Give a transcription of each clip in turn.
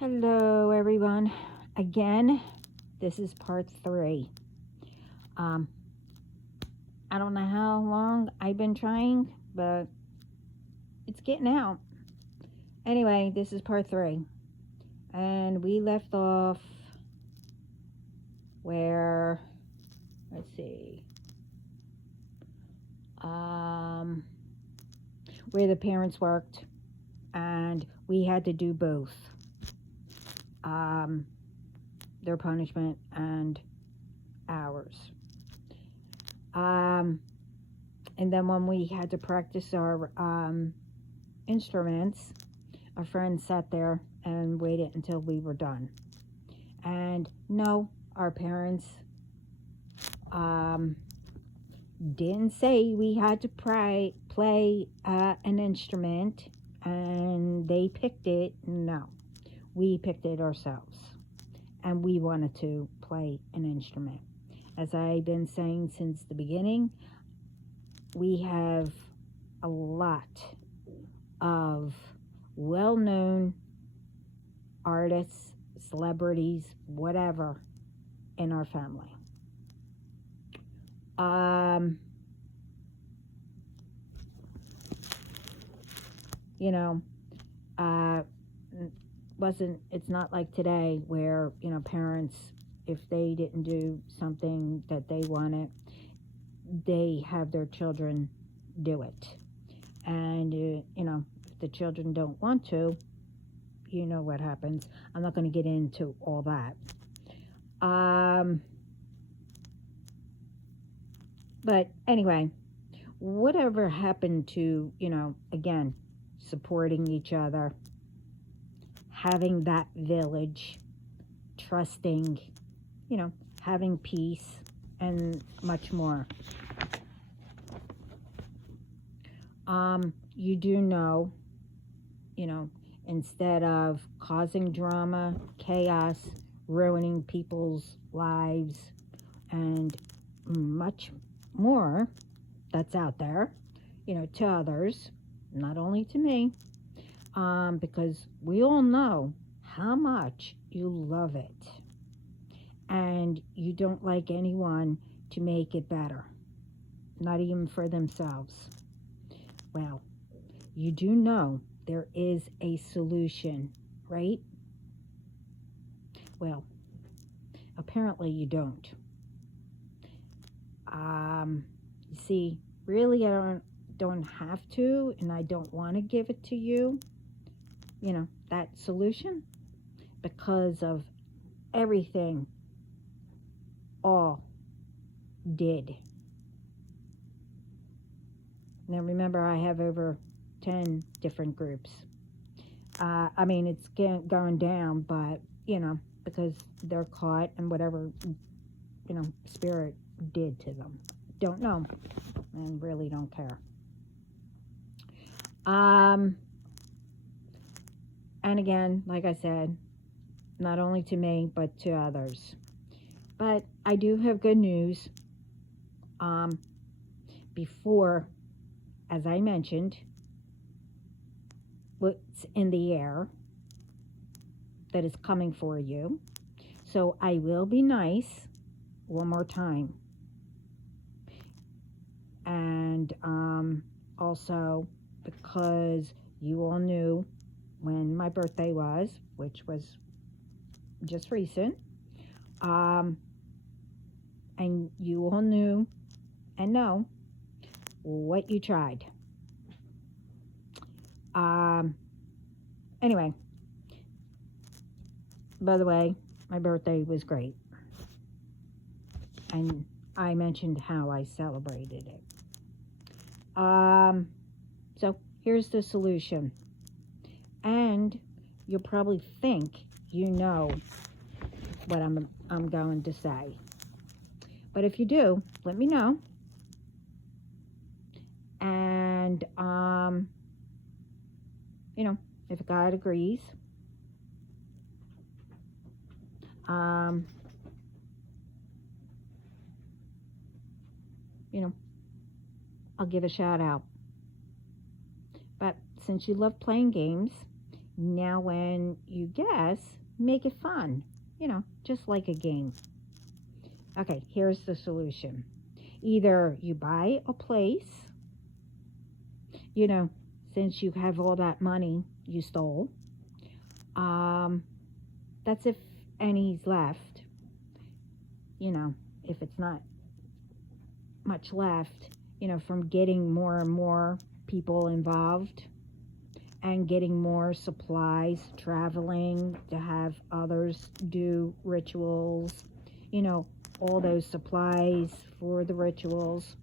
Hello, everyone. Again, this is part three. Um, I don't know how long I've been trying, but it's getting out. Anyway, this is part three. And we left off where, let's see, where the parents worked, and we had to do both their punishment and ours. And then when we had to practice our instruments, a friend sat there and waited until we were done. And no, our parents didn't say we had to play an instrument and they picked it. No, we picked it ourselves and we wanted to play an instrument. As I've been saying since the beginning, we have a lot of well-known artists, celebrities, whatever, in our family. It's not like today where, parents, if they didn't do something that they wanted, they have their children do it. And, if the children don't want to, you know what happens. I'm not going to get into all that. But anyway, whatever happened to, again, supporting each other, having that village, trusting, having peace, and much more. You do know, instead of causing drama, chaos, ruining people's lives, and much more that's out there, to others, not only to me, because we all know how much you love it and you don't like anyone to make it better, not even for themselves. Well, you do know there is a solution, right? Well, apparently you don't. See, really, I don't have to, and I don't want to give it to you, that solution, because of everything all did. Now remember, I have over 10 different groups. It's going down, but, because they're caught and whatever, spirit did to them. Don't know and really don't care. And again, like I said, not only to me, but to others. But I do have good news. Before, as I mentioned, what's in the air that is coming for you. So I will be nice one more time. And also, because you all knew when my birthday was, which was just recent, and you all knew and know what you tried. Anyway, by the way, my birthday was great. And I mentioned how I celebrated it. So here's the solution. And you'll probably think you know what I'm going to say. But if you do, let me know. And if God agrees, I'll give a shout out. But since you love playing games, Now, when you guess, make it fun, just like a game. Okay, here's the solution. Either you buy a place, you know, since you have all that money you stole, that's if any's left, if it's not much left, from getting more and more people involved and getting more supplies, traveling to have others do rituals, all those supplies for the rituals.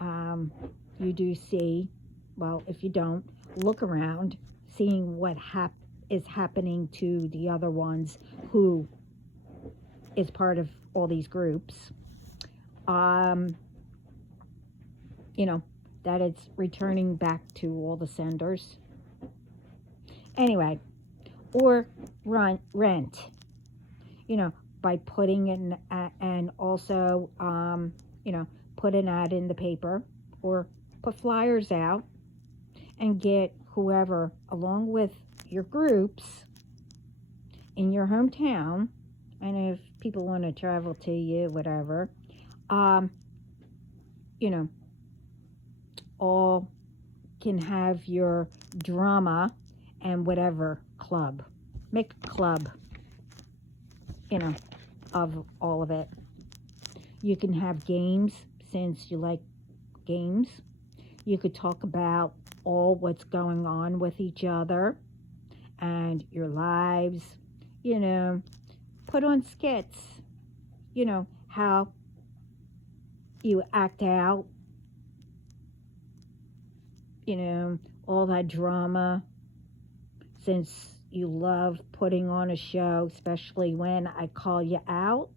You do see, well, if you don't, look around, seeing what is happening to the other ones who is part of all these groups. That it's returning back to all the senders. Anyway, or rent, by putting in, and also, put an ad in the paper or put flyers out and get whoever along with your groups in your hometown. And if people want to travel to you, whatever, all can have your drama and whatever club. Make a club, of all of it. You can have games, since you like games. You could talk about all what's going on with each other and your lives, put on skits, how you act out, all that drama, since you love putting on a show, especially when I call you out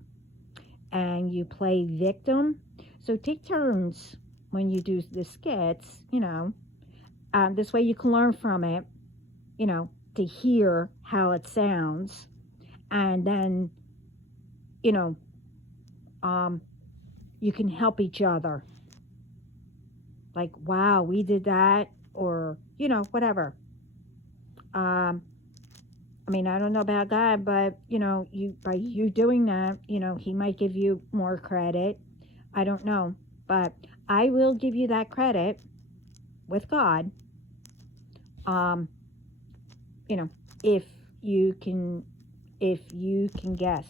and you play victim. So take turns when you do the skits, this way you can learn from it, to hear how it sounds. And then, you can help each other. Like, wow, we did that, or, whatever. I don't know about God, but, by you doing that, he might give you more credit. I don't know, but I will give you that credit with God. If you can guess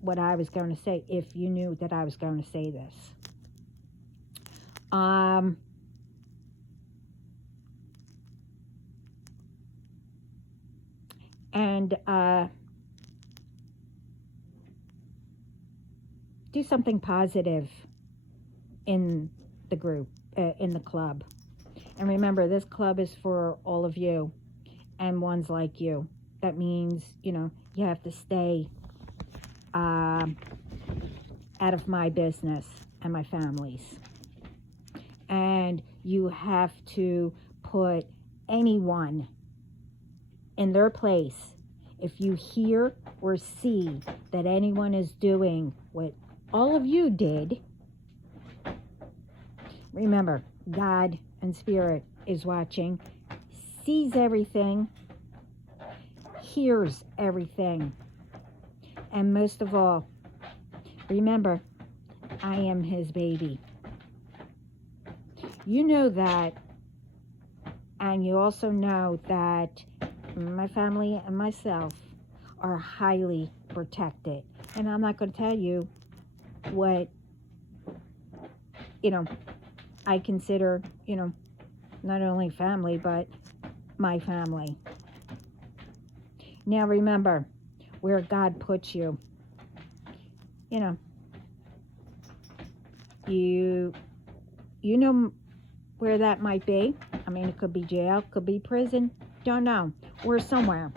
what I was going to say, if you knew that I was going to say this. And do something positive in the group, in the club. And remember, this club is for all of you and ones like you. That means, you have to stay out of my business and my family's. And you have to put anyone in their place. If you hear or see that anyone is doing what all of you did, remember, God and Spirit is watching, sees everything, hears everything, and most of all, remember, I am his baby. You know that, and you also know that my family and myself are highly protected. And I'm not going to tell you what, I consider, not only family, but my family. Now remember, where God puts you, you know where that might be. It could be jail, could be prison, don't know, or somewhere.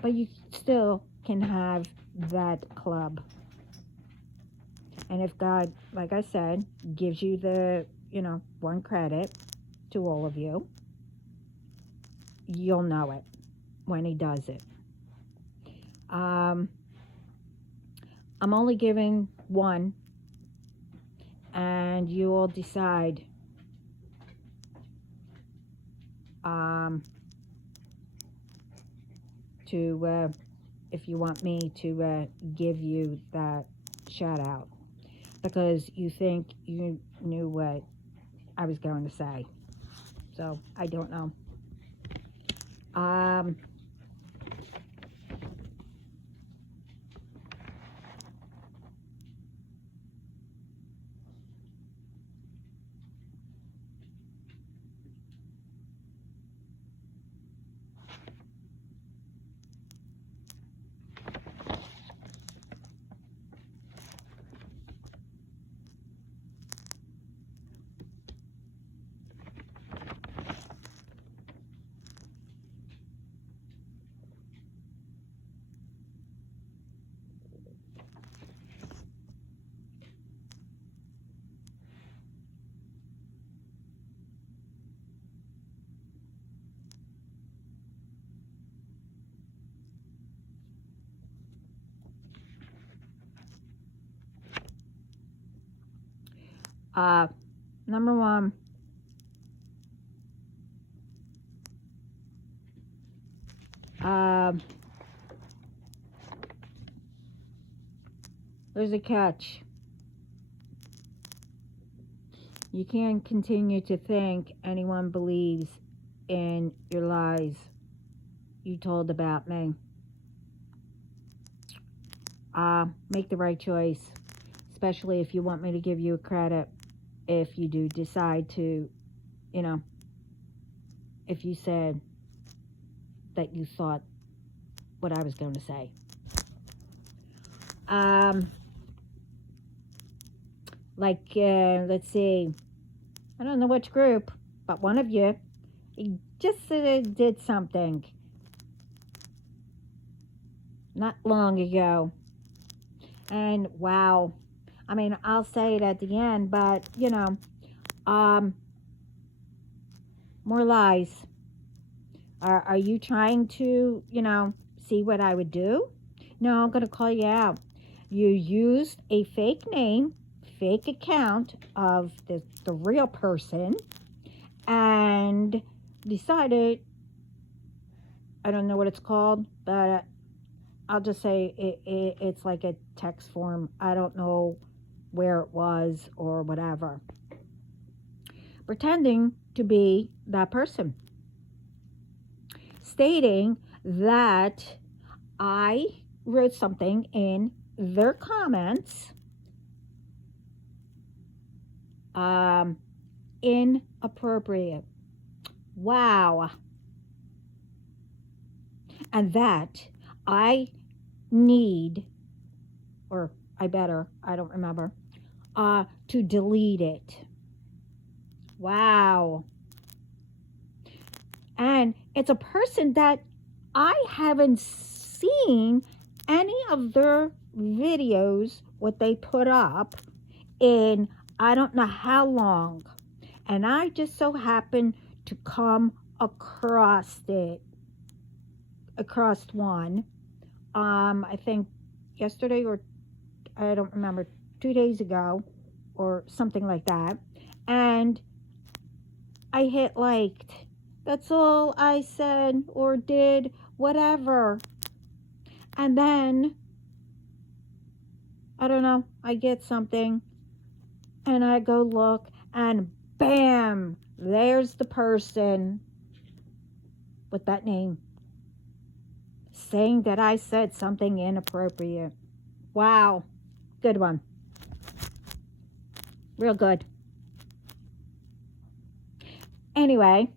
But you still can have that club. And if God, like I said, gives you the, one credit to all of you, you'll know it when he does it. I'm only giving one, and you all decide to, if you want me to give you that shout out, because you think you knew what I was going to say. So I don't know. Number one, there's a catch. You can't continue to think anyone believes in your lies you told about me. Make the right choice, especially if you want me to give you a credit. If you do decide to, if you said that you thought what I was going to say. Let's see, I don't know which group, but one of you just did something not long ago. And wow, I mean, I'll say it at the end, but more lies. Are you trying to, see what I would do? No, I'm going to call you out. You used a fake name, fake account of the real person, and decided, I don't know what it's called, but I'll just say it's like a text form. I don't know where it was or whatever. Pretending to be that person. Stating that I wrote something in their comments inappropriate. Wow. And that I need, or I don't remember, to delete it. Wow. And it's a person that I haven't seen any of their videos, what they put up, in I don't know how long. And I just so happened to come across one, I think yesterday, or I don't remember, 2 days ago or something like that. And I hit liked. That's all I said or did, whatever. And then, I don't know, I get something and I go look, and bam, there's the person with that name saying that I said something inappropriate. Wow. Good one. Real good. Anyway,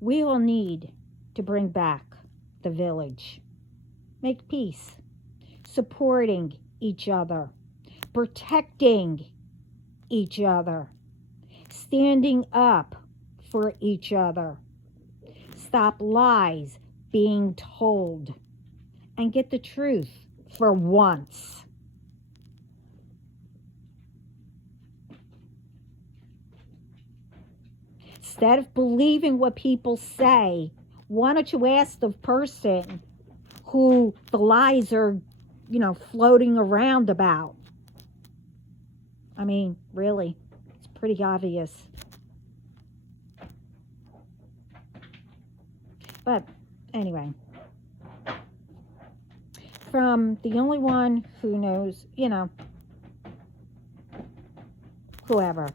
we will need to bring back the village. Make peace. Supporting each other. Protecting each other. Standing up for each other. Stop lies being told. And get the truth for once. Instead of believing what people say, why don't you ask the person who the lies are, floating around about? I mean, really, it's pretty obvious. But anyway, from the only one who knows, whoever.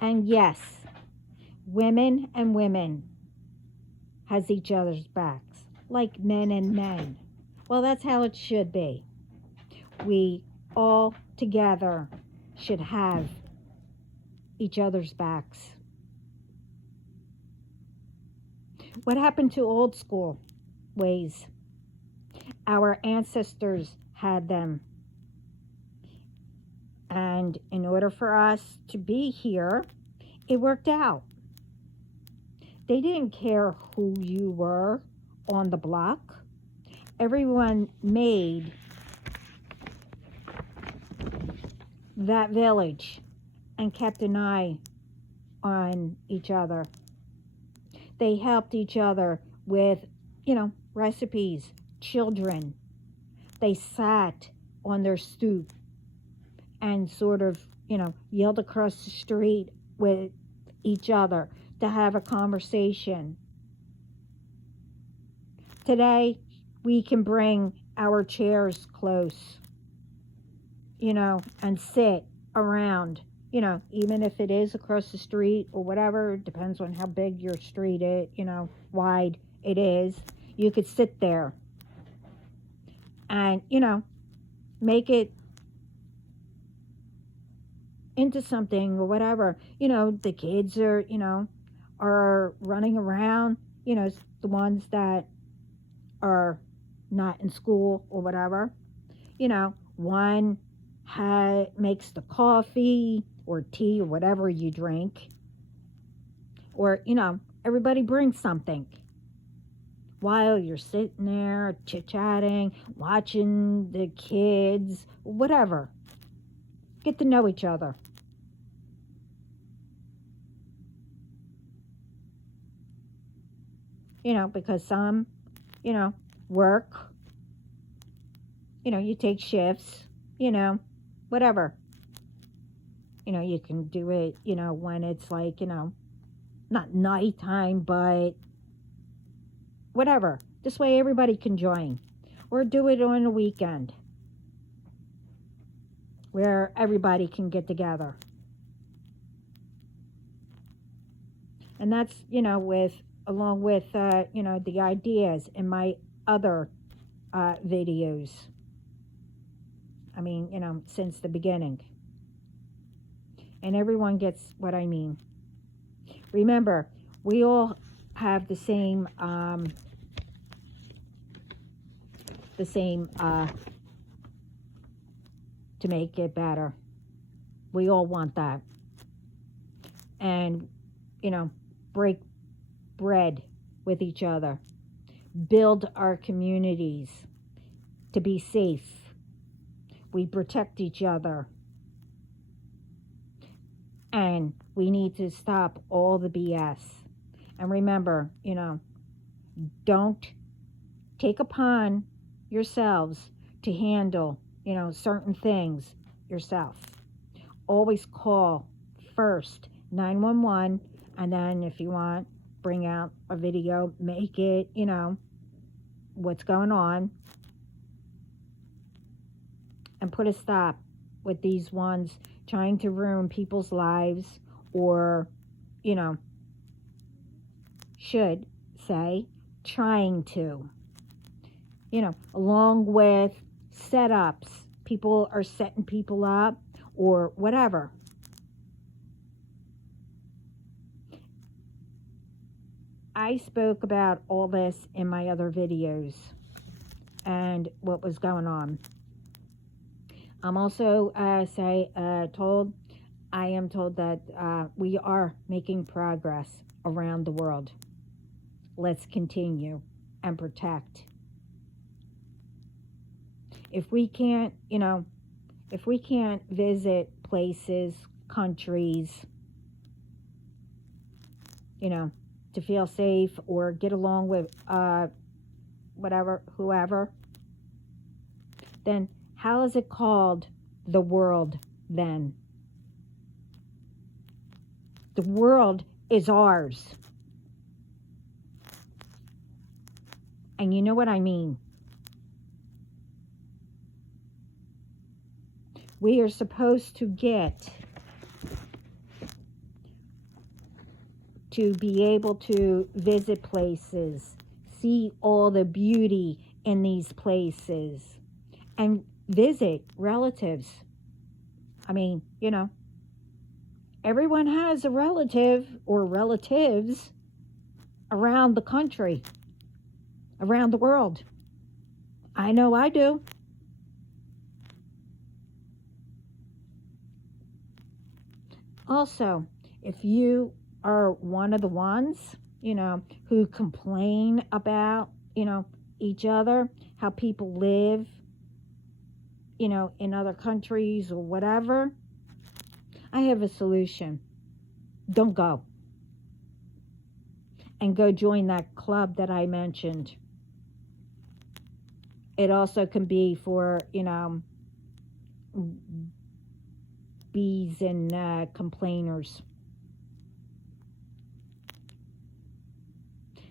And yes, women and women has each other's backs, like men and men. Well, that's how it should be. We all together should have each other's backs. What happened to old school ways? Our ancestors had them. And in order for us to be here, it worked out. They didn't care who you were on the block. Everyone made that village and kept an eye on each other. They helped each other with, recipes, children. They sat on their stoop and sort of, yelled across the street with each other to have a conversation. Today, we can bring our chairs close, and sit around, even if it is across the street or whatever, depends on how big your street is, wide it is. You could sit there and, make it into something or whatever. The kids are running around, the ones that are not in school or whatever. One makes the coffee or tea or whatever you drink. Or, everybody brings something while you're sitting there chit-chatting, watching the kids, whatever. Get to know each other. Because some, work, you take shifts, whatever. You can do it, when it's like, not nighttime, but whatever. This way everybody can join. Or do it on a weekend where everybody can get together. And that's, along with, the ideas in my other videos. I mean, since the beginning. And everyone gets what I mean. Remember, we all have the same to make it better. We all want that. And, break bread with each other. Build our communities to be safe. We protect each other. And we need to stop all the BS. And remember, don't take upon yourselves to handle, certain things yourself. Always call first 911, and then if you want, bring out a video, make it, what's going on, and put a stop with these ones trying to ruin people's lives, or, should say, trying to. Along with setups. People are setting people up or whatever. I spoke about all this in my other videos and what was going on. I'm also I am told that we are making progress around the world. Let's continue and protect. If we can't, visit places, countries, to feel safe or get along with whoever, then how is it called the world then? The world is ours. And you know what I mean. We are supposed to get to be able to visit places, see all the beauty in these places, and visit relatives. I mean, everyone has a relative or relatives around the country, around the world. I know I do. Also, if you are one of the ones, who complain about, each other, how people live, in other countries or whatever, I have a solution. Don't go. And go join that club that I mentioned. It also can be for, bees and complainers.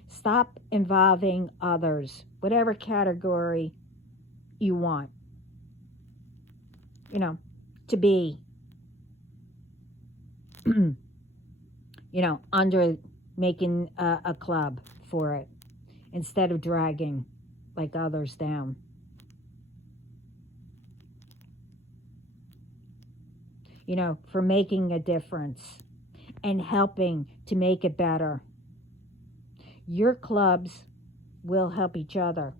Stop involving others, whatever category you want, to be, under making a club for it instead of dragging like others down. For making a difference and helping to make it better. Your clubs will help each other.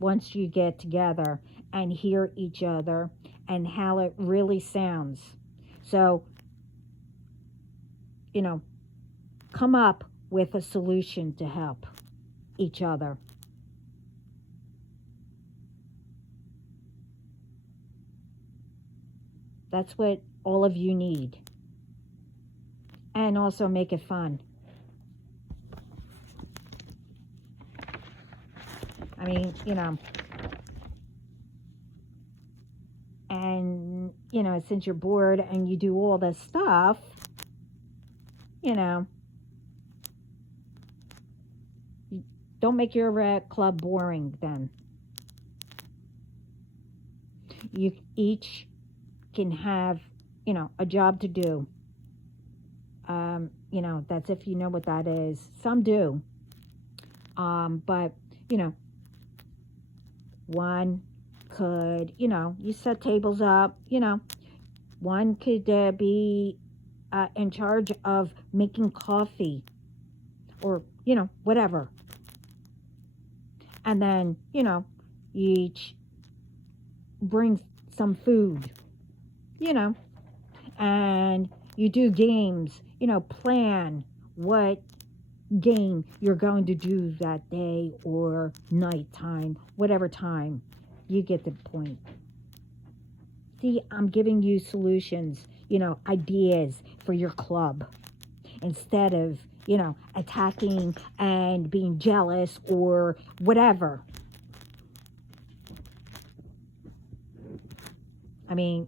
Once you get together and hear each other and how it really sounds. So, come up with a solution to help each other. That's what all of you need. And also make it fun. I mean, and, since you're bored and you do all this stuff, don't make your club boring then. You each can have, a job to do. That's if you know what that is. Some do. But, one could, you set tables up, one could be in charge of making coffee or, whatever. And then, you each bring some food, and you do games, plan what game you're going to do that day or nighttime, whatever time. You get the point. See, I'm giving you solutions, ideas for your club instead of, attacking and being jealous or whatever. I mean,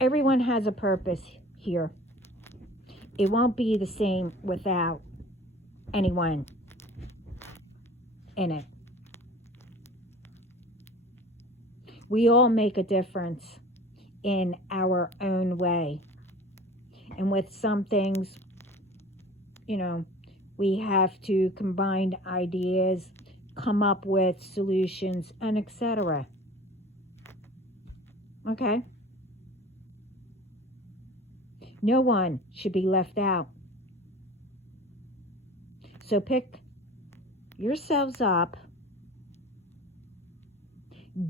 everyone has a purpose here. It won't be the same without anyone in it. We all make a difference in our own way. And with some things, we have to combine ideas, come up with solutions, and etc. Okay? No one should be left out. So pick yourselves up,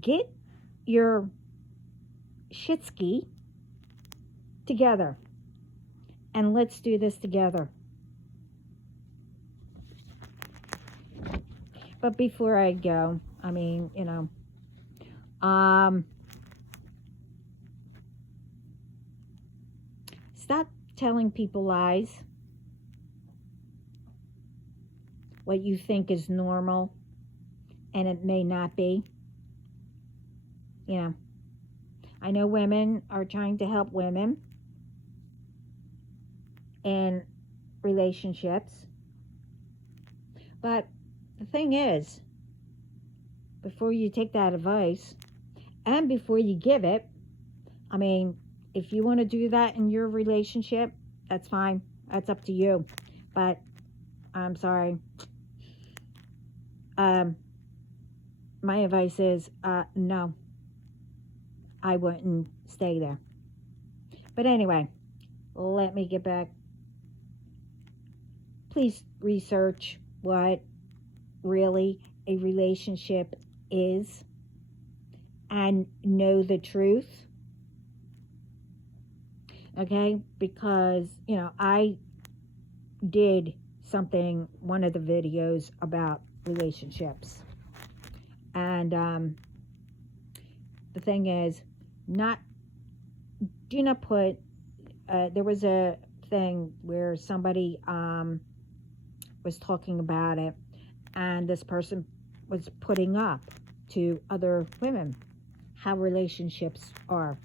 get your shitski together, and let's do this together. But before I go, I mean, stop telling people lies. What you think is normal, and it may not be. You know, I know women are trying to help women in relationships, but the thing is, before you take that advice and before you give it, I mean, if you want to do that in your relationship, that's fine. That's up to you. But I'm sorry. My advice is no, I wouldn't stay there. But anyway, let me get back. Please research what really a relationship is and know the truth. Okay? Because, I did one of the videos about relationships. And the thing is, do not put, there was a thing where somebody was talking about it, and this person was putting up to other women how relationships are.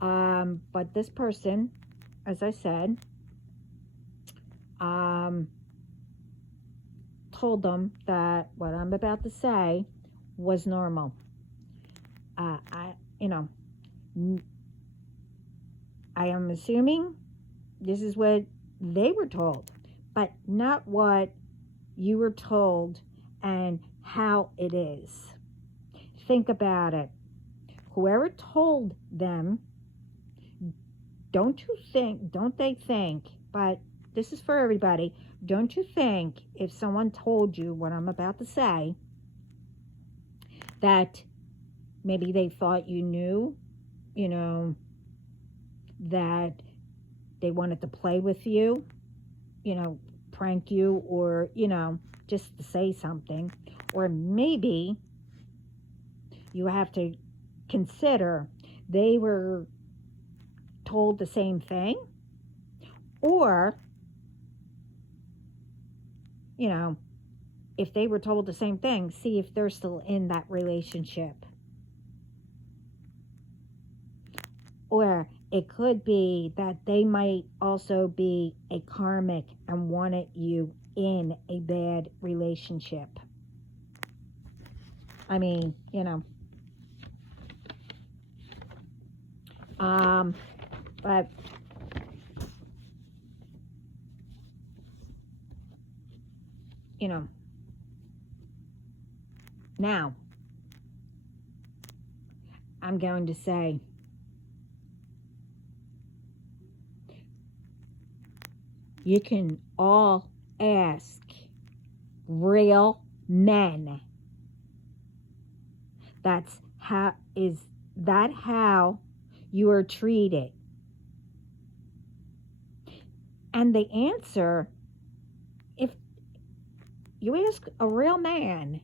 But this person, as I said, told them that what I'm about to say was normal. I am assuming this is what they were told, but not what you were told and how it is. Think about it. Whoever told them, don't they think, but this is for everybody, don't you think if someone told you what I'm about to say, that maybe they thought you knew, that they wanted to play with you, prank you, or, just to say something, or maybe you have to consider they were told the same thing, or, if they were told the same thing, see if they're still in that relationship. Or it could be that they might also be a karmic and wanted you in a bad relationship. I mean, but now I'm going to say, you can all ask real men. Is that how you are treated? And the answer, if you ask a real man,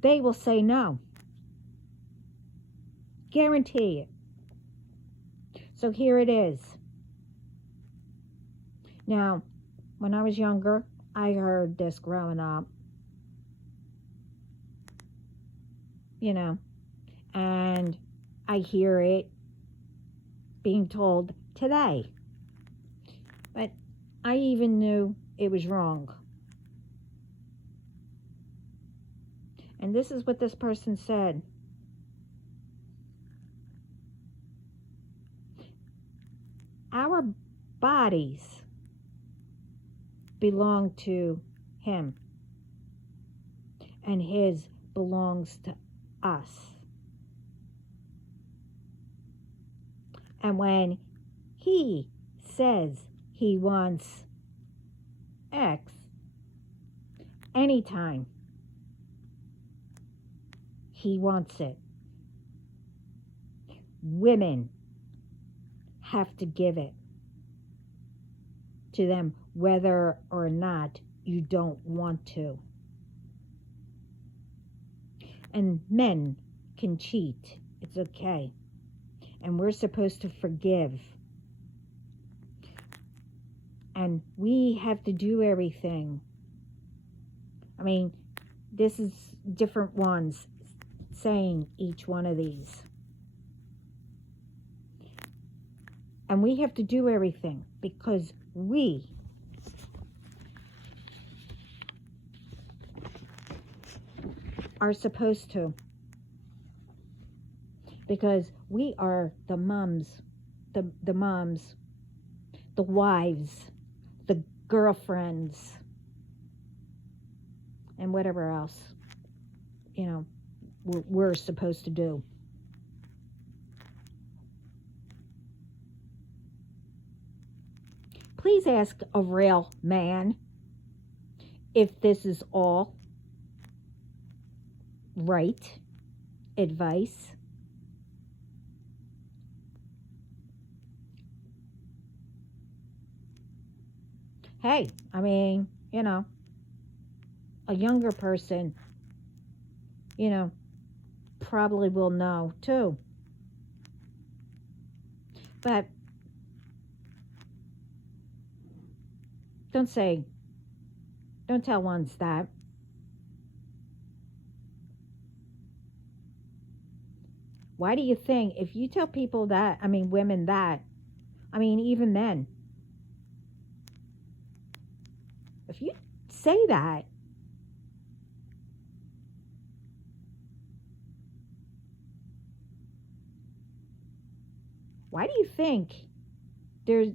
they will say no. Guarantee it. So here it is. Now, when I was younger, I heard this growing up. And I hear it being told today. But I even knew it was wrong. And this is what this person said. Our bodies belong to him, and his belongs to us. And when he says he wants X, anytime he wants it, women have to give it to them whether or not you don't want to. And men can cheat. It's okay. And we're supposed to forgive. And we have to do everything. I mean, this is different ones saying each one of these. And we have to do everything because we are supposed to. Because we are the moms, the moms, the wives, the girlfriends, and whatever else, we're supposed to do. Please ask a real man if this is all right advice. Hey, I mean, a younger person, probably will know too. But don't tell ones that. Why do you think if you tell people that, women that, even men, if you say that, why do you think there's,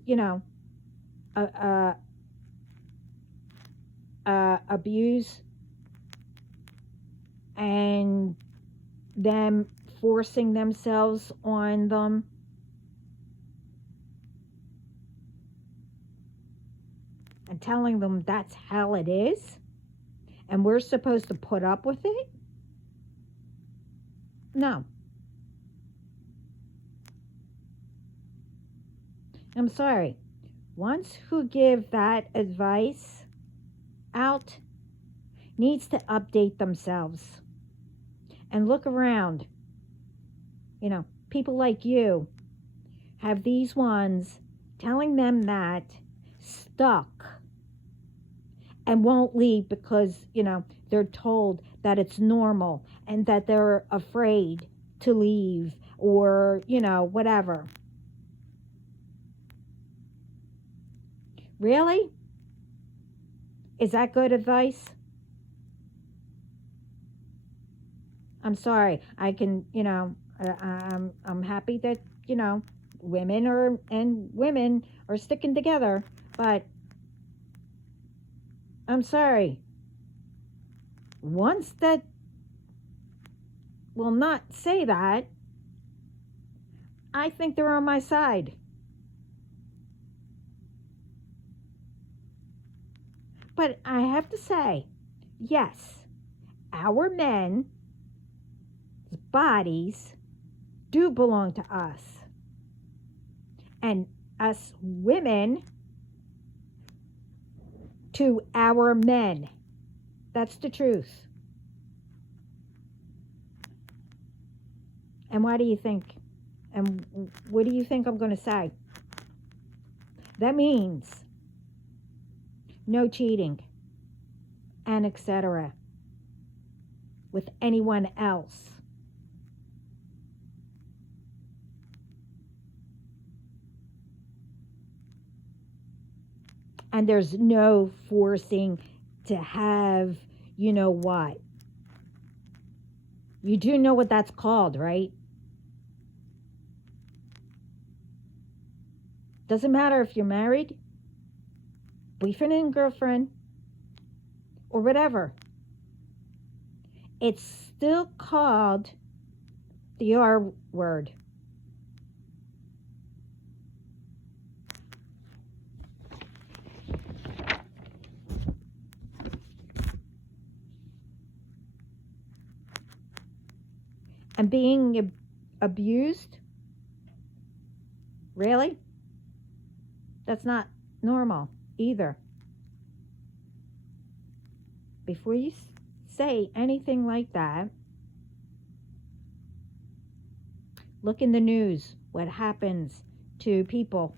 abuse and them forcing themselves on them? And telling them that's how it is? And we're supposed to put up with it? No. I'm sorry. Ones who give that advice out needs to update themselves and look around. People like you have these ones telling them that stuck and won't leave because, they're told that it's normal and that they're afraid to leave or, whatever. Really? Is that good advice? I'm sorry. I can, I'm happy that, women are sticking together, but I'm sorry. Ones that will not say that, I think they're on my side. But I have to say, yes, our men's bodies do belong to us. And us women to our men. That's the truth. And why do you think? And what do you think I'm going to say? That means no cheating and etc. with anyone else. And there's no forcing to have, what. You do know what that's called, right? Doesn't matter if you're married, boyfriend and girlfriend, or whatever. It's still called the R word. And being abused? Really? That's not normal either. Before you say anything like that, look in the news what happens to people.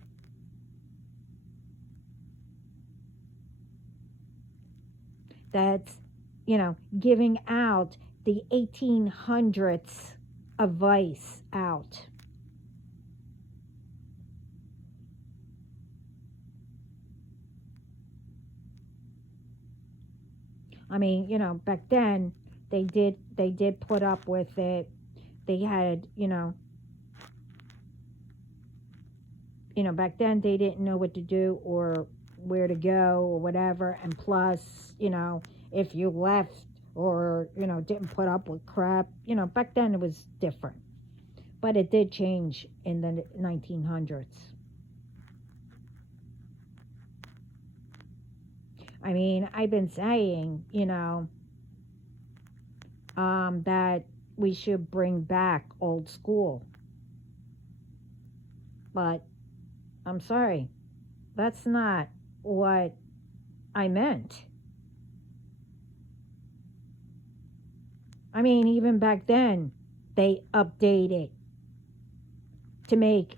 That's giving out the 1800s advice out. I mean, back then they did put up with it. They had, back then they didn't know what to do or where to go or whatever. And plus, if you left or, didn't put up with crap, back then it was different. But it did change in the 1900s. I mean, I've been saying, that we should bring back old school. But I'm sorry, that's not what I meant. I mean, even back then, they updated to make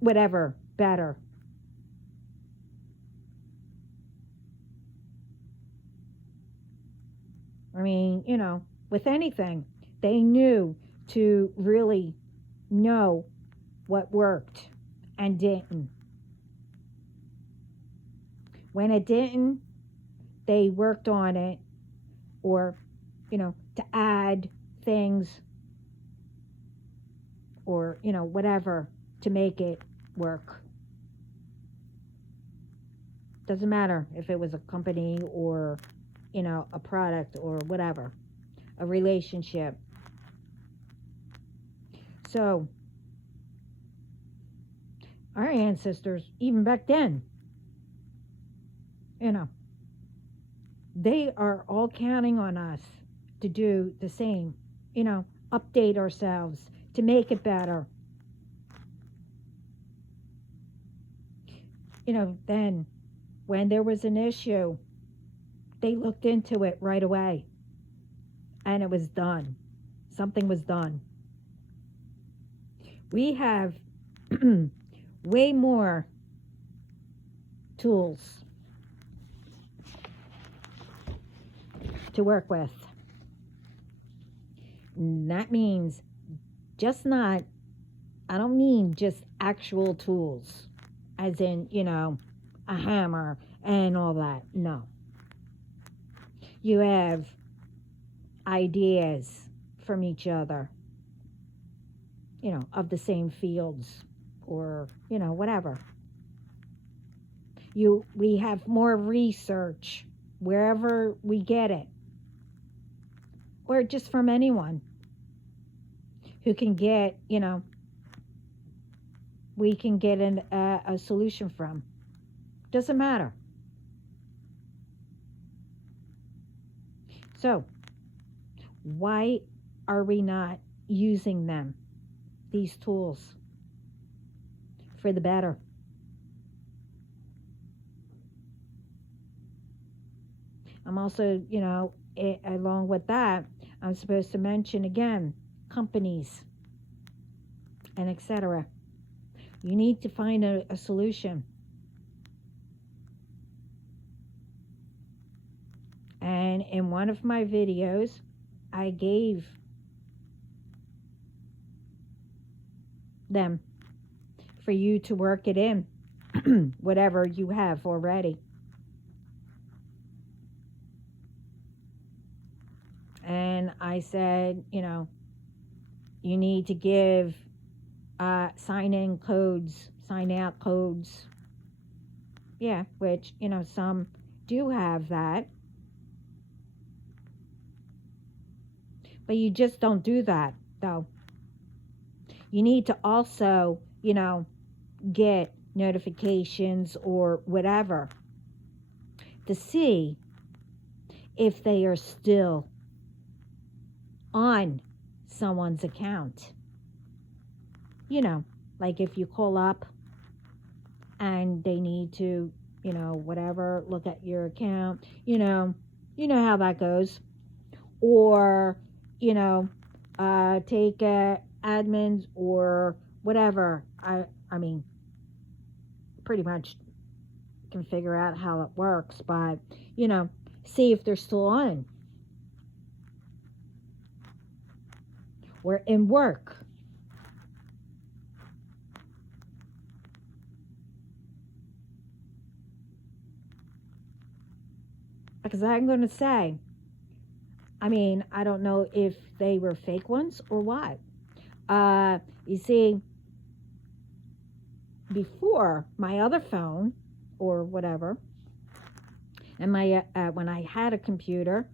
whatever better. I mean, with anything, they knew to really know what worked and didn't. When it didn't, they worked on it or, to add things or, whatever to make it work. Doesn't matter if it was a company or, a product or whatever, a relationship. So, our ancestors, even back then, they are all counting on us to do the same, update ourselves to make it better. Then when there was an issue, they looked into it right away and it was done. Something was done. We have way more tools to work with. And that means I don't mean just actual tools, as in, a hammer and all that. No. You have ideas from each other, of the same fields or, whatever. We have more research wherever we get it, or just from anyone who can get, we can get a solution from. Doesn't matter. So, why are we not using them, these tools, for the better? I'm also, along with that, I'm supposed to mention again, companies and etc. You need to find a solution. And in one of my videos, I gave them for you to work it in, whatever you have already. And I said, you need to give sign-in codes, sign-out codes. Yeah, which, some do have that. But you just don't do that, though. You need to also, get notifications or whatever to see if they are still on someone's account. Like if you call up and they need to, whatever, look at your account, you know how that goes. Or, take admins or whatever. I mean, pretty much can figure out how it works, but, see if they're still on or in work. Because I'm going to say, I mean, I don't know if they were fake ones or what. You see, before my other phone or whatever, and my when I had a computer,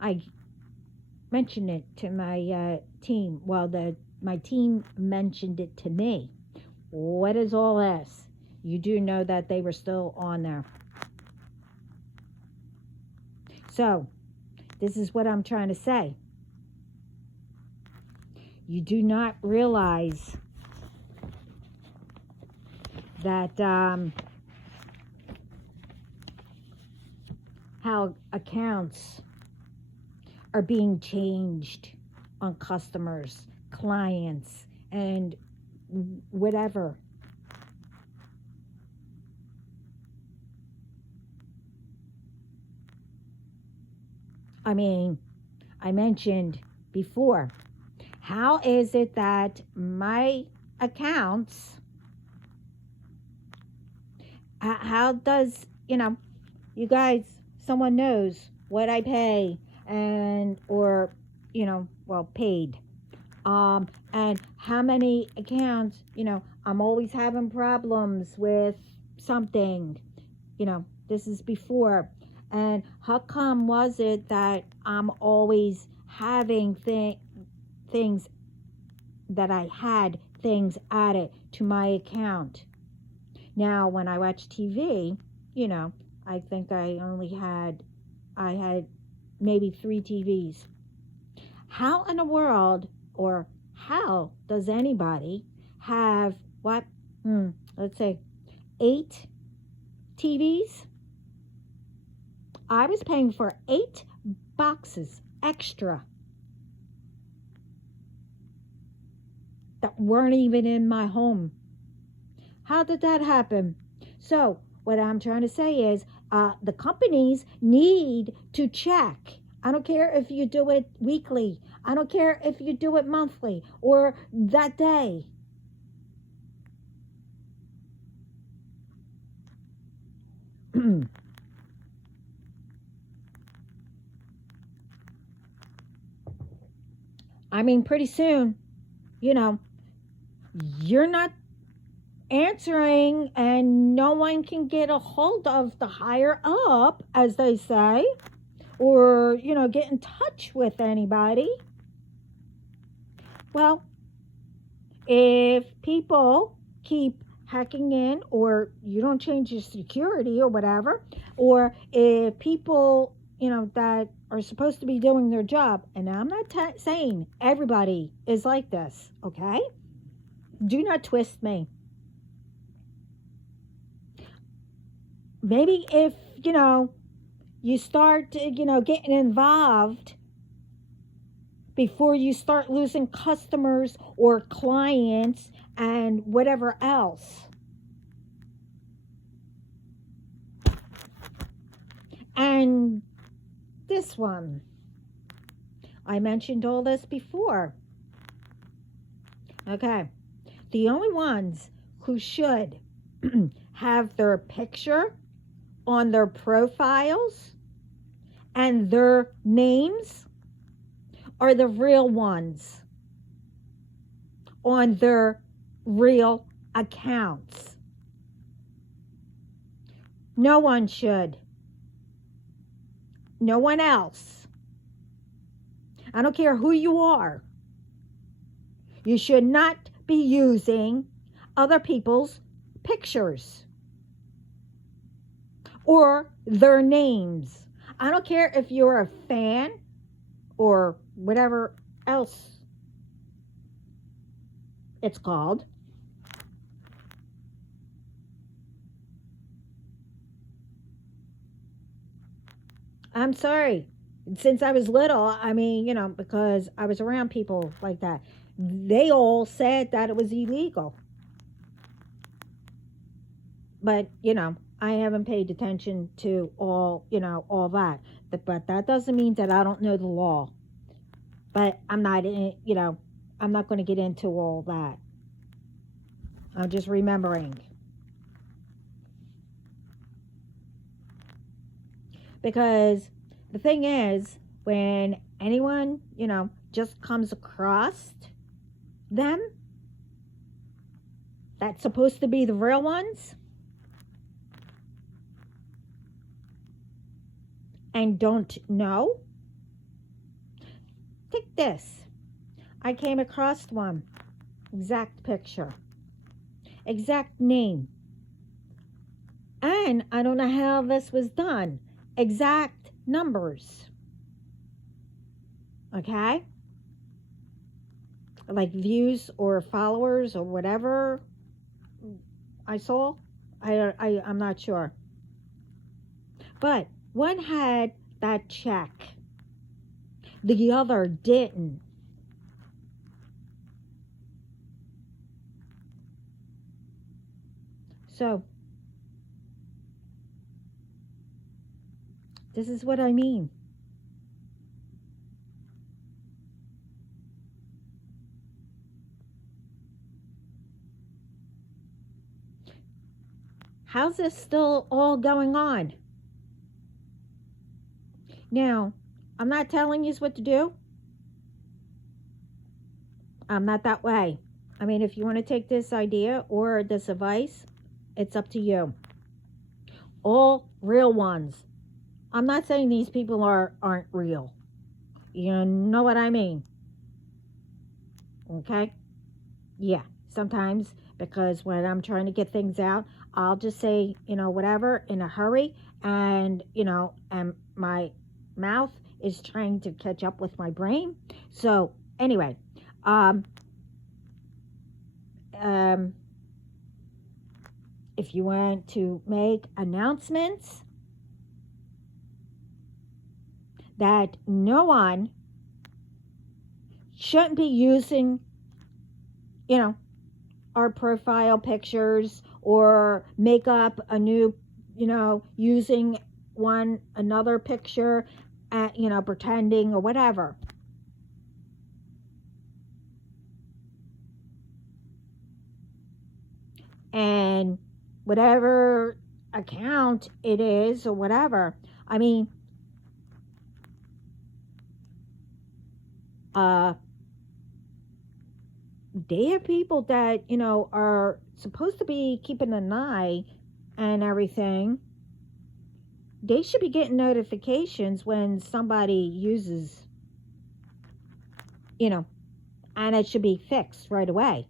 I mentioned it to my team. Well, my team mentioned it to me. What is all this? You do know that they were still on there. So, this is what I'm trying to say. You do not realize that how accounts are being changed on customers, clients, and whatever. I mean, I mentioned before, how is it that my accounts, how does, you guys, someone knows what I pay and, or, paid. And how many accounts, I'm always having problems with something, this is before. And how come was it that I'm always having things that I had things added to my account? Now, when I watch TV, I think I had maybe 3 TVs. How in the world, or how does anybody have what? Let's say 8 TVs? I was paying for 8 boxes extra that weren't even in my home. How did that happen? So what I'm trying to say is the companies need to check. I don't care if you do it weekly. I don't care if you do it monthly or that day. I mean, pretty soon, you're not answering and no one can get a hold of the higher up, as they say, or, get in touch with anybody. Well, if people keep hacking in, or you don't change your security or whatever, or if people, that are supposed to be doing their job, and I'm not saying everybody is like this, okay? Do not twist me. Maybe if, you start, getting involved before you start losing customers or clients and whatever else. And this one, I mentioned all this before. Okay, the only ones who should have their picture on their profiles and their names are the real ones on their real accounts. No one should. No one else. I don't care who you are. You should not be using other people's pictures or their names. I don't care if you're a fan or whatever else it's called. I'm sorry. Since I was little, I mean, because I was around people like that, they all said that it was illegal. But, I haven't paid attention to all that. But that doesn't mean that I don't know the law. But I'm not I'm not going to get into all that. I'm just remembering. Because the thing is, when anyone, just comes across them, that's supposed to be the real ones, and don't know. Take this. I came across one. Exact picture. Exact name. And I don't know how this was done. Exact numbers. Okay? Like views or followers or whatever I saw. I'm not sure. But one had that check. The other didn't. So, this is what I mean. How's this still all going on? Now, I'm not telling you what to do. I'm not that way. I mean, if you want to take this idea or this advice, it's up to you. All real ones. I'm not saying these people aren't real. You know what I mean? Okay? Yeah, sometimes, because when I'm trying to get things out, I'll just say, whatever in a hurry, and and my mouth is trying to catch up with my brain. So anyway, if you want to make announcements that no one shouldn't be using, our profile pictures, or make up a new, using another picture, pretending or whatever. And whatever account it is or whatever. I mean, they have people that, are supposed to be keeping an eye and everything. They should be getting notifications when somebody uses, and it should be fixed right away.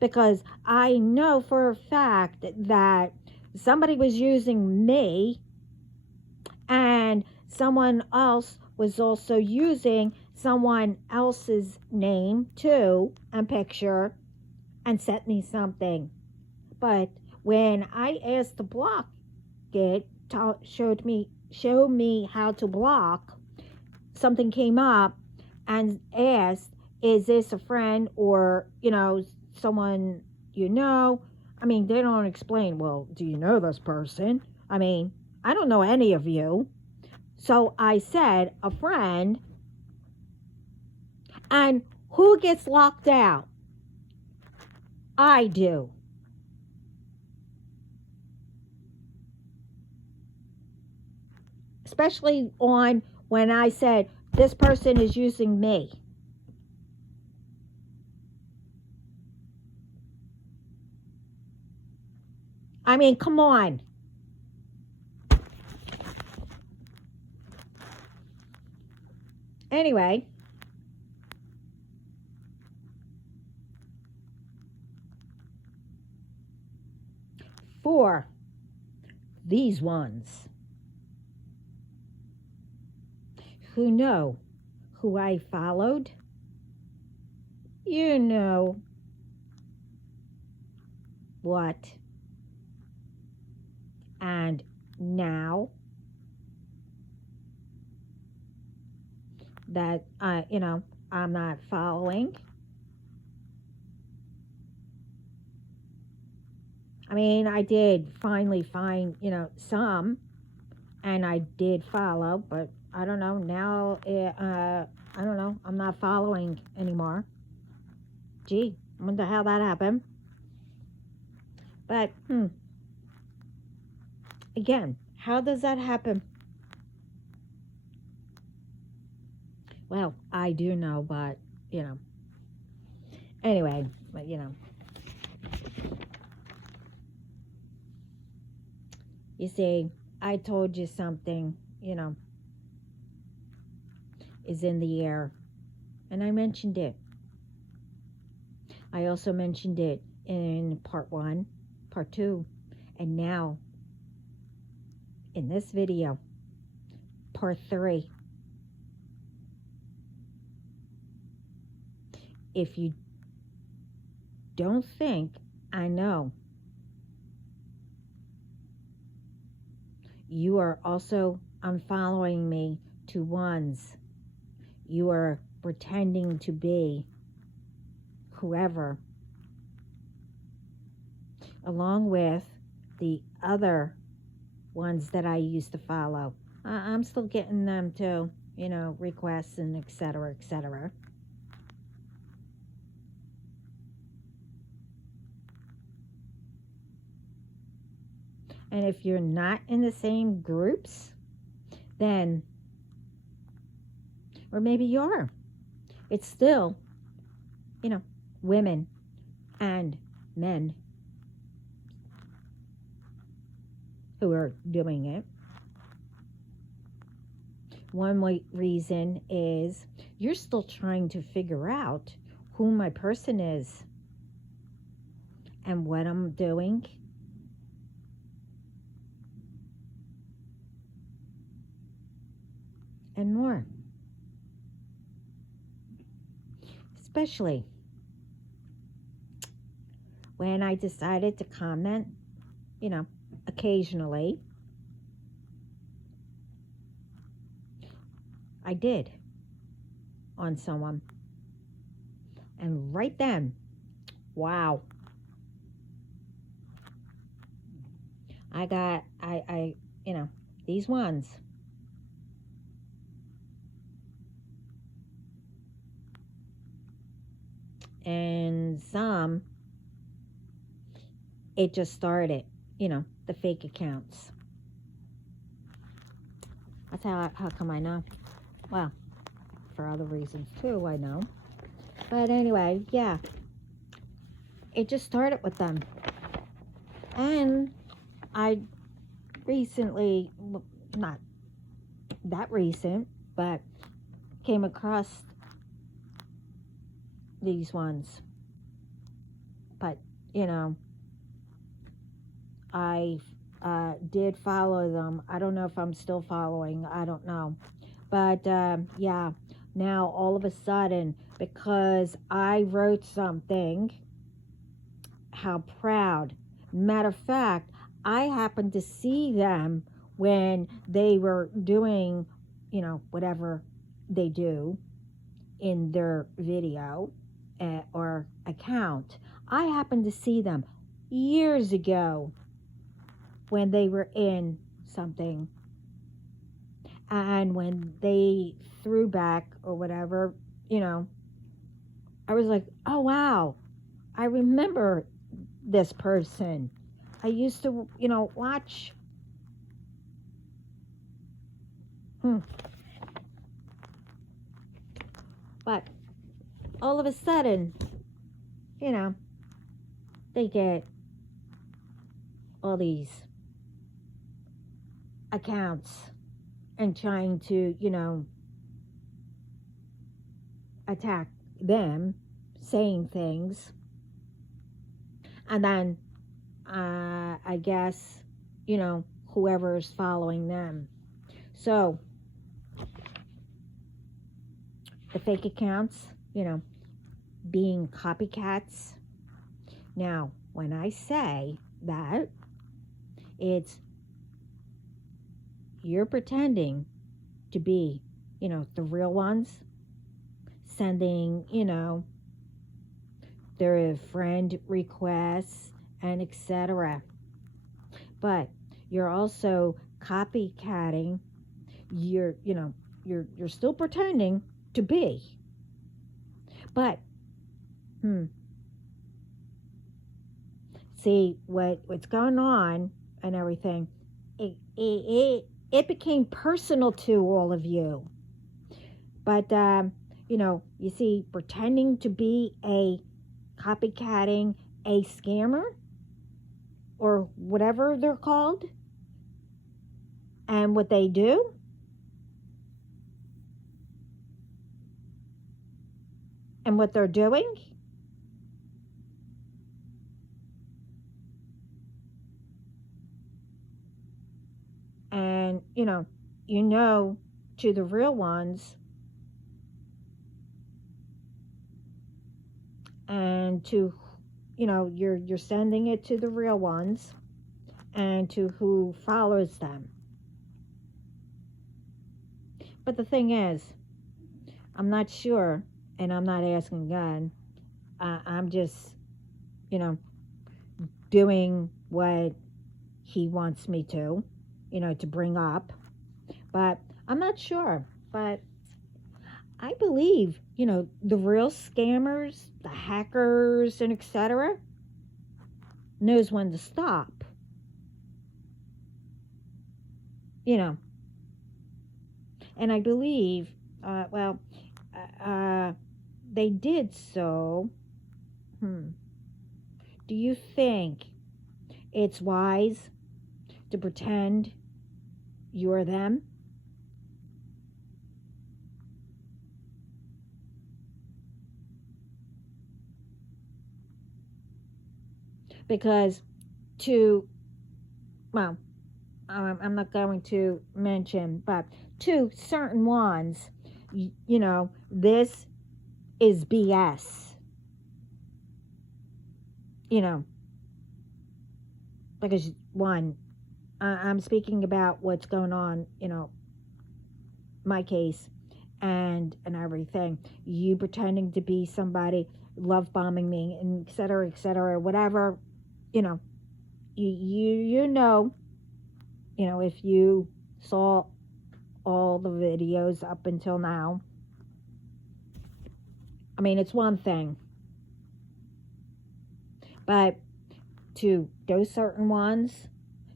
Because I know for a fact that somebody was using me, and someone else was also using someone else's name too and picture, and sent me something. But when I asked to block it, show me how to block, something came up and asked, is this a friend or someone I mean, they don't explain, well, do you know this person? I mean, I don't know any of you. So I said a friend. And who gets locked out? I do. Especially on when I said this person is using me. I mean, come on. Anyway, for these ones who know who I followed, you know what, and now that I'm not following, I mean, I did finally find, some, and I did follow, but I don't know. Now, I don't know. I'm not following anymore. Gee, I wonder how that happened. But, again, how does that happen? Well, I do know, but, anyway, but, you see, I told you something, is in the air, and I mentioned it. I also mentioned it in part 1, part 2, and now in this video, part 3. If you don't think I know, you are also unfollowing me to ones. You are pretending to be whoever, along with the other ones that I used to follow. I'm still getting them too, requests and etc., etc. And if you're not in the same groups, then, or maybe you are, it's still, women and men who are doing it. One reason is you're still trying to figure out who my person is and what I'm doing. And more. Especially when I decided to comment, occasionally. I did on someone. And right then, wow. I got, these ones. And some, it just started, the fake accounts. That's how come I know. Well, for other reasons too, I know. But anyway, yeah. It just started with them. And I recently, not that recent, but came across these ones. But, I did follow them. I don't know if I'm still following. I don't know. But, yeah, now all of a sudden, because I wrote something, how proud. Matter of fact, I happened to see them when they were doing, whatever they do in their video or account. I happened to see them years ago when they were in something. And when they threw back or whatever, I was like, oh, wow, I remember this person. I used to, watch. But all of a sudden, they get all these accounts and trying to, attack them, saying things. And then, I guess, whoever's following them. So, the fake accounts, being copycats. Now, when I say that, it's you're pretending to be, the real ones, sending, their friend requests and etc. But you're also copycatting. You're still pretending to be. But see what's going on and everything. It became personal to all of you. But you see, pretending to be a copycatting a scammer or whatever they're called, and what they do. And what they're doing. And, to the real ones, and to, you're sending it to the real ones and to who follows them. But the thing is, I'm not sure, and I'm not asking God. I'm just, doing what he wants me to bring up. But I'm not sure. But I believe, the real scammers, the hackers, and etc. knows when to stop. And I believe, they did so. Do you think it's wise to pretend you're them? Because I'm not going to mention, but to certain ones, this is BS. Because one, I'm speaking about what's going on, my case and everything. You pretending to be somebody, love bombing me, and et cetera, whatever, you know, if you saw all the videos up until now. I mean, it's one thing. But to those certain ones,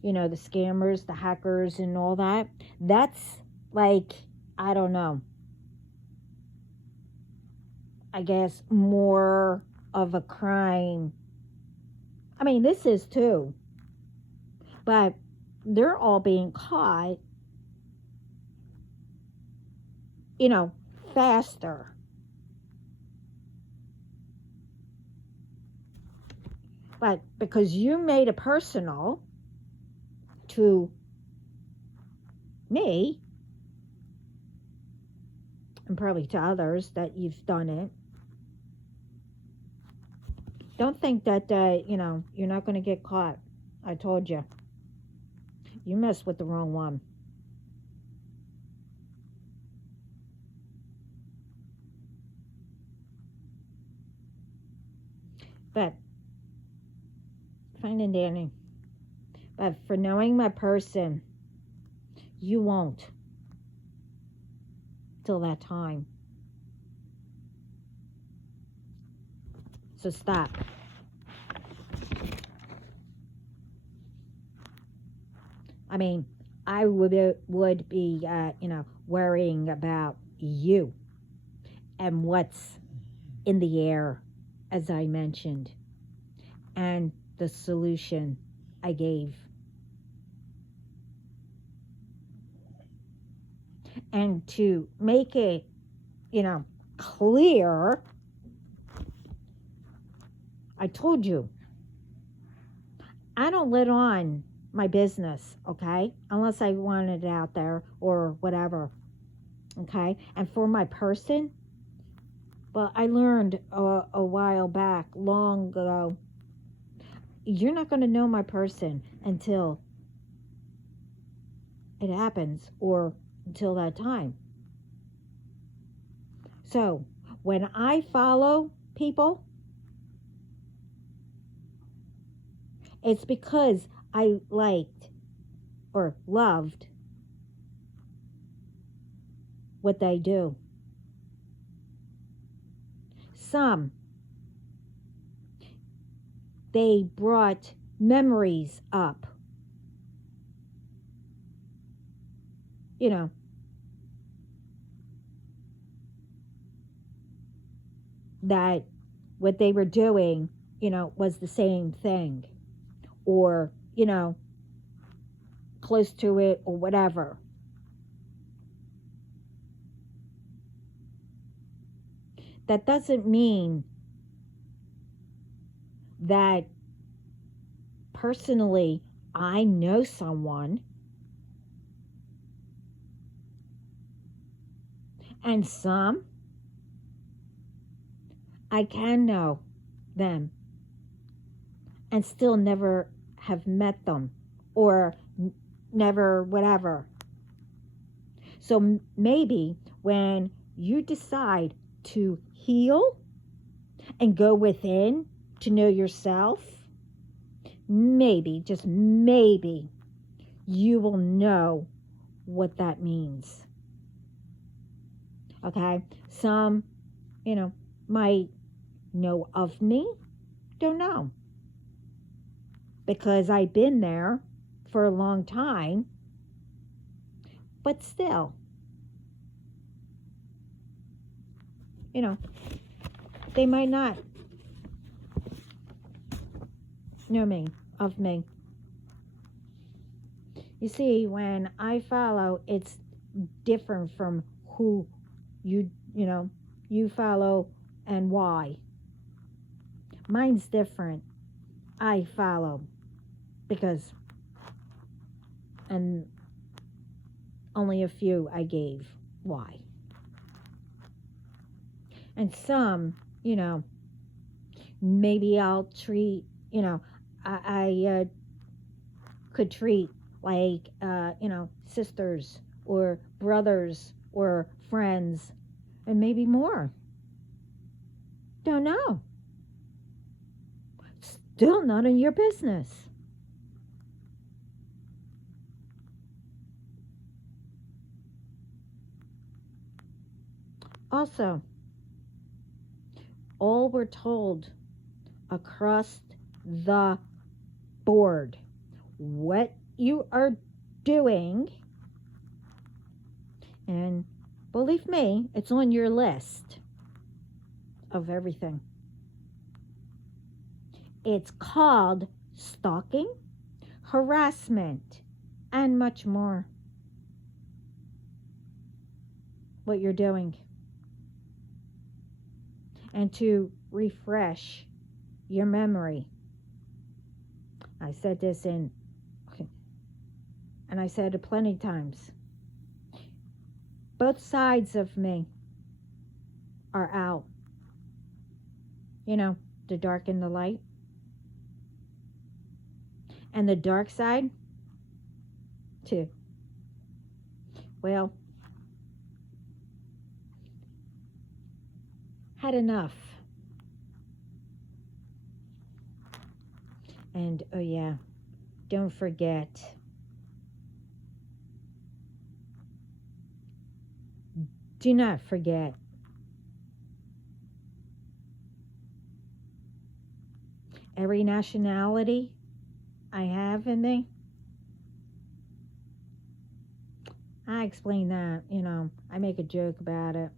the scammers, the hackers, and all that, that's like, I don't know, I guess more of a crime. I mean, this is too. But they're all being caught, faster. But because you made it personal to me, and probably to others that you've done it, don't think that, you're not going to get caught. I told you. You messed with the wrong one. But, fine and dandy. But for knowing my person, you won't. Till that time. So stop. I mean, I would be, worrying about you and what's in the air, as I mentioned, and the solution I gave. And to make it, clear, I told you, I don't let on my business, okay? Unless I want it out there or whatever, okay? And for my person, well, I learned a while back, long ago, you're not going to know my person until it happens or until that time. So, when I follow people, It's because I liked or loved what they do. Some, they brought memories up. You know, that what they were doing, was the same thing, or, close to it, or whatever. That doesn't mean that personally I know someone, and some I can know them and still never have met them, or never whatever. So maybe when you decide to heal and go within to know yourself, maybe, just maybe, you will know what that means. Okay? Some, might know of me, don't know. Because I've been there for a long time, but still, they might not know me, of me. You see, when I follow, it's different from who you follow and why. Mine's different. I follow because, and only a few I gave why. And some, maybe I'll treat, I could treat like, sisters or brothers or friends, and maybe more. Don't know. Still none of your business. Also, all we're told across the board, what you are doing, and believe me, it's on your list of everything. It's called stalking, harassment, and much more. What you're doing. And to refresh your memory. I said this and I said it plenty of times. Both sides of me are out. The dark and the light. And the dark side, too. Well, had enough. And, oh yeah, don't forget, do not forget, every nationality I have in me, I explain that, I make a joke about it,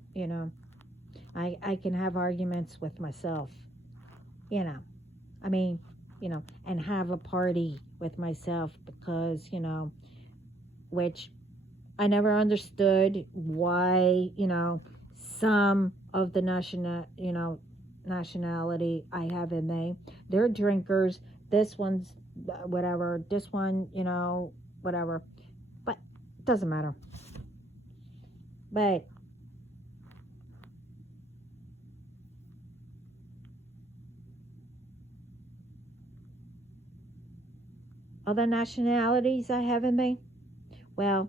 I can have arguments with myself, I mean, and have a party with myself because, which I never understood why, some of the nationality I have in me, they're drinkers, this one's whatever, this one, whatever, but it doesn't matter. But other nationalities I have in me, well,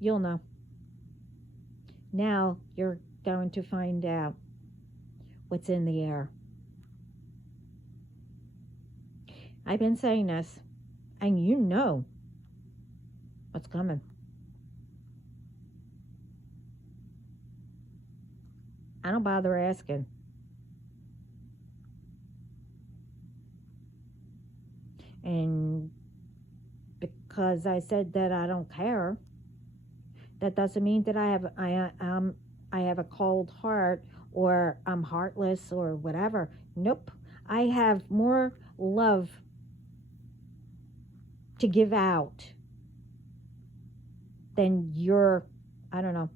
you'll know. Now you're going to find out what's in the air. I've been saying this, and you know what's coming. I don't bother asking. And because I said that I don't care, that doesn't mean that I have a cold heart or I'm heartless or whatever. Nope. I have more love to give out than your, I don't know,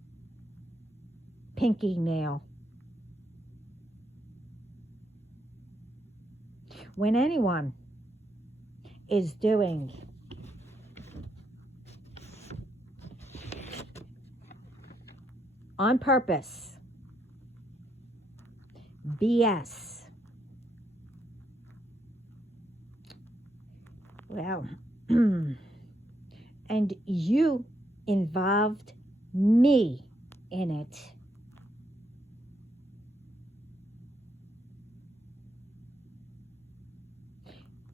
pinky nail. When anyone is doing on purpose BS, well, and you involved me in it,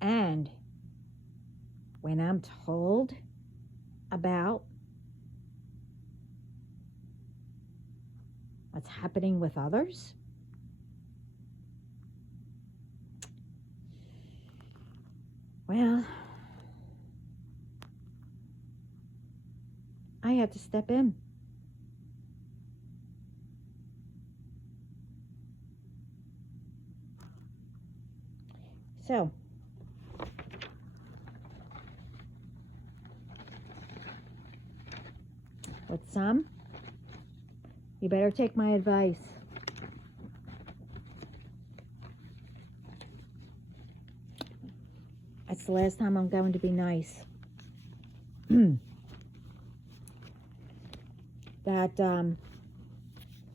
and when I'm told about what's happening with others, well, I had to step in. So, with some, you better take my advice. That's the last time I'm going to be nice. That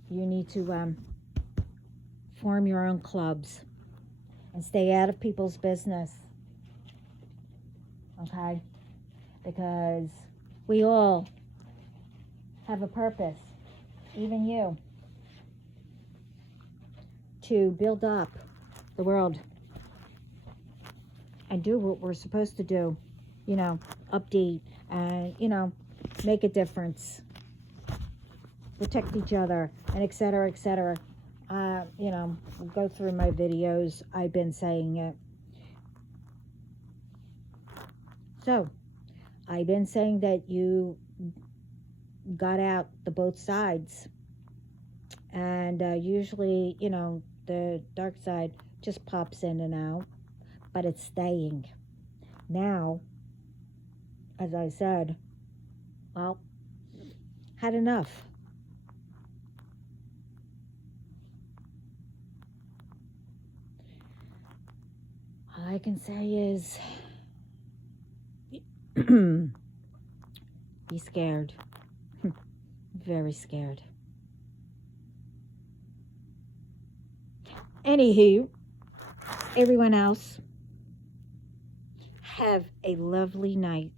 you need to form your own clubs and stay out of people's business. Okay? Because we all have a purpose, even you, to build up the world and do what we're supposed to do, you know, update and, you know, make a difference, protect each other, and et cetera, et cetera. You know, go through my videos. I've been saying it. So, I've been saying that you got out the both sides. And usually, you know, the dark side just pops in and out, but it's staying. Now, as I said, well, had enough. All I can say is be scared. Very scared. Anywho, everyone else, have a lovely night.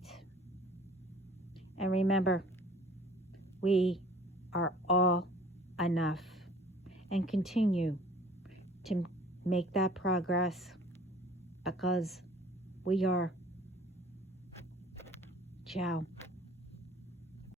And remember, we are all enough. And continue to make that progress, because we are. Ciao.